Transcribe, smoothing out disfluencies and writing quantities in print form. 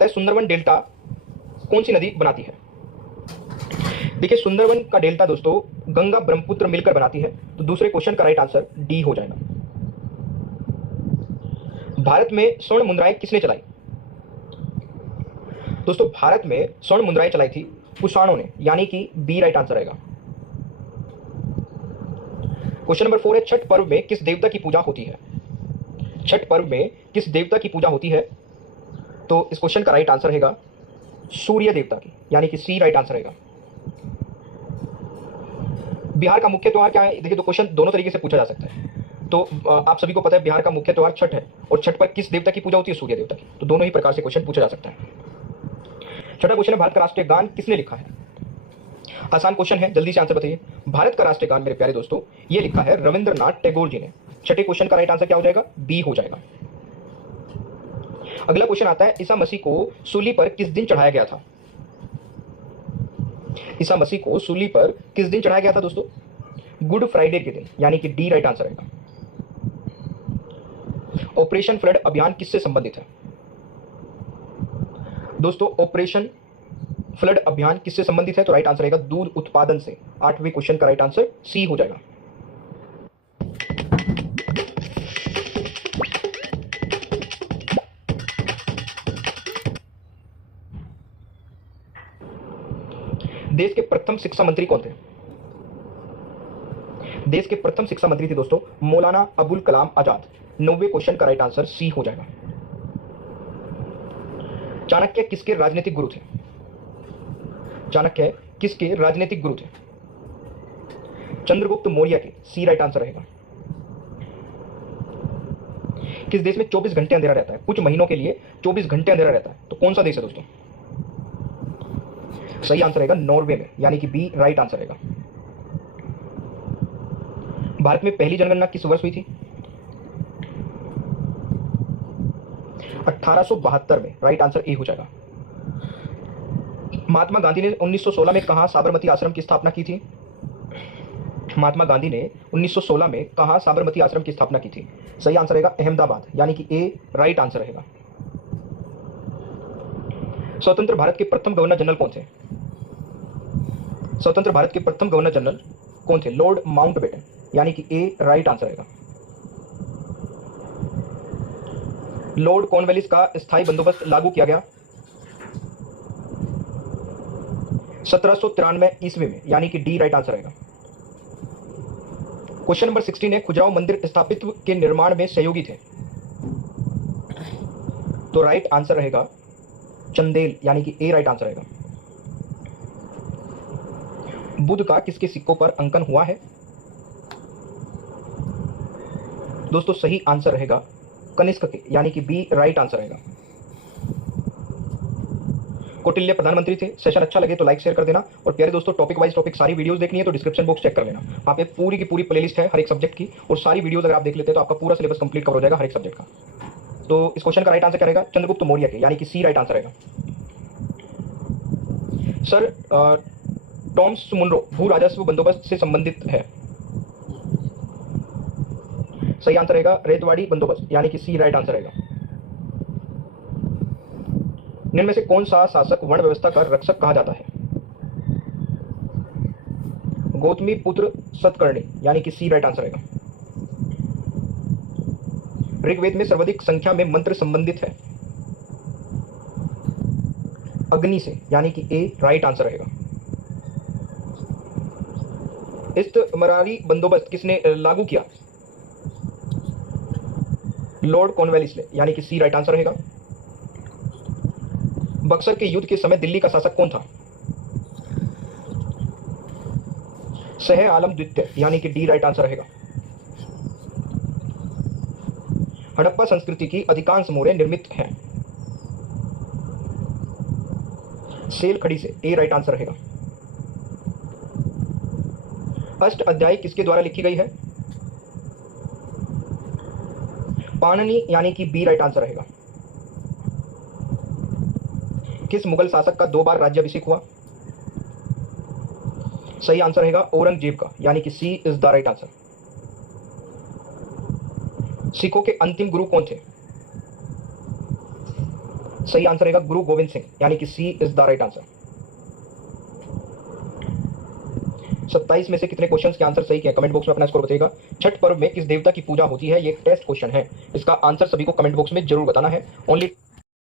है सुंदरवन डेल्टा कौन सी नदी बनाती है? देखिए सुंदरवन का डेल्टा दोस्तों गंगा ब्रह्मपुत्र मिलकर बनाती है, तो दूसरे क्वेश्चन का राइट आंसर डी हो जाएगा। भारत में स्वर्ण मुद्राएं किसने चलाई? दोस्तों भारत में स्वर्ण मुद्राएं चलाई थी कुषाणों ने, यानी कि बी राइट आंसर रहेगा। क्वेश्चन नंबर 4 है छठ पर्व में किस देवता की पूजा होती है? छठ पर्व में किस देवता की पूजा होती है? तो इस क्वेश्चन का राइट आंसर रहेगा सूर्य देवता की, यानी कि सी राइट आंसर रहेगा। बिहार का मुख्य त्योहार क्या है? देखिए तो क्वेश्चन दोनों तरीके से पूछा जा सकता है। तो आप सभी को पता है बिहार का मुख्य त्योहार छठ है, और छठ पर किस देवता की पूजा होती है? सूर्य देवता की। तो दोनों ही प्रकार से क्वेश्चन पूछा जा सकता है। छठा क्वेश्चन है भारत का राष्ट्रीय गान किसने लिखा है? आसान क्वेश्चन है, जल्दी से आंसर बताइए। भारत का राष्ट्रीय गान मेरे प्यारे दोस्तों ये लिखा है रविंद्रनाथ टैगोर जी ने। छठे क्वेश्चन का राइट आंसर क्या हो जाएगा? बी हो जाएगा। अगला क्वेश्चन आता है ईसा मसीह को सूली पर किस दिन चढ़ाया गया था? ईसा मसीह को सूली पर किस दिन चढ़ाया गया था दोस्तों? गुड फ्राइडे के दिन, यानी कि डी राइट आंसर रहेगा। ऑपरेशन फ्लड अभियान किससे संबंधित है? दोस्तों ऑपरेशन फ्लड अभियान किससे संबंधित है? तो राइट आंसर रहेगा दूध उत्पादन से। 8वें क्वेश्चन का राइट आंसर सी हो जाएगा। देश के प्रथम शिक्षा मंत्री कौन थे? देश के प्रथम शिक्षा मंत्री थे दोस्तों मौलाना अबुल कलाम आजाद। 9वें क्वेश्चन का राइट आंसर सी हो जाएगा। चाणक्य किसके राजनीतिक गुरु थे? चाणक्य किसके राजनीतिक गुरु थे? चंद्रगुप्त मौर्य के। सी राइट आंसर रहेगा। किस देश में 24 घंटे अंधेरा रहता है? कुछ महीनों के लिए 24 घंटे अंधेरा रहता है, तो कौन सा देश है दोस्तों? सही आंसर रहेगा नॉर्वे में, यानी कि बी राइट आंसर रहेगा। भारत में पहली जनगणना किस वर्ष हुई थी? 1872 में। राइट आंसर ए हो जाएगा। महात्मा गांधी ने 1916 में कहां साबरमती आश्रम की स्थापना की थी? महात्मा गांधी ने 1916 में कहां साबरमती आश्रम की स्थापना की थी? सही आंसर रहेगा अहमदाबाद, यानी कि ए राइट आंसर रहेगा। स्वतंत्र भारत के प्रथम गवर्नर जनरल कौन थे? स्वतंत्र भारत के प्रथम गवर्नर जनरल कौन थे? लॉर्ड माउंटबेटन, यानी कि ए राइट आंसर रहेगा। लॉर्ड कॉर्नवालिस का स्थायी बंदोबस्त लागू किया गया 1793 ईस्वी में, यानी कि डी राइट आंसर रहेगा। क्वेश्चन नंबर 16 है खुजराहो मंदिर स्थापित के निर्माण में सहयोगी थे? तो राइट आंसर रहेगा चंदेल, यानी कि ए राइट आंसर रहेगा। बुद्ध का किसके सिक्कों पर अंकन हुआ है? दोस्तों सही आंसर रहेगा कनिष्क के, यानी कि बी राइट आंसर रहेगा। कौटिल्य प्रधानमंत्री थे। सेशन अच्छा लगे तो लाइक शेयर कर देना, और प्यारे दोस्तों टॉपिक वाइज टॉपिक सारी वीडियोस देखनी है तो डिस्क्रिप्शन बॉक्स चेक कर लेना, वहाँ पे पूरी की पूरी प्लेलिस्ट है हर एक सब्जेक्ट की, और सारी वीडियोस अगर आप देख लेते हैं तो आपका पूरा सिलेबस कंप्लीट कवर हो जाएगा हर एक सब्जेक्ट का। तो इस क्वेश्चन का राइट आंसर क्या रहेगा? चंद्रगुप्त मौर्य के, यानी कि सी राइट आंसर रहेगा। सर टॉमस मुनरो भू राजस्व बंदोबस्त से संबंधित है? सही आंसर रहेगा रेतवाड़ी बंदोबस्त, यानी कि सी राइट आंसर रहेगा। निम्न में से कौन सा शासक वर्ण व्यवस्था का रक्षक कहा जाता है? गौतमी पुत्र सतकर्णी, यानी कि सी राइट आंसर रहेगा। ऋग्वेद में सर्वाधिक संख्या में मंत्र संबंधित है अग्नि से, यानी कि ए राइट आंसर रहेगा। इस्तमरारी बंदोबस्त किसने लागू किया? लॉर्ड कॉर्नवालिस ने, यानी कि सी राइट आंसर रहेगा। बक्सर के युद्ध के समय दिल्ली का शासक कौन था? शाह आलम द्वितीय, यानी कि डी राइट आंसर रहेगा। हड़प्पा संस्कृति की अधिकांश मोहरें निर्मित हैं सेल खड़ी से, ए राइट आंसर रहेगा। अष्ट अध्याय किसके द्वारा लिखी गई है? पाणिनि, यानी कि बी राइट आंसर रहेगा। किस मुगल शासक का 2 बार राज्याभिषेक हुआ? सही आंसर रहेगा औरंगजेब का, यानी कि सी इज द राइट आंसर। सिखों के अंतिम गुरु कौन थे? सही आंसर रहेगा गुरु गोविंद सिंह, यानी कि सी इज द राइट आंसर। 27 में से कितने क्वेश्चंस के आंसर सही किए कमेंट बॉक्स में अपना स्कोर बताइएगा। छठ पर्व में किस देवता की पूजा होती है, ये एक टेस्ट क्वेश्चन है, इसका आंसर सभी को कमेंट बॉक्स में जरूर बताना है। ओनली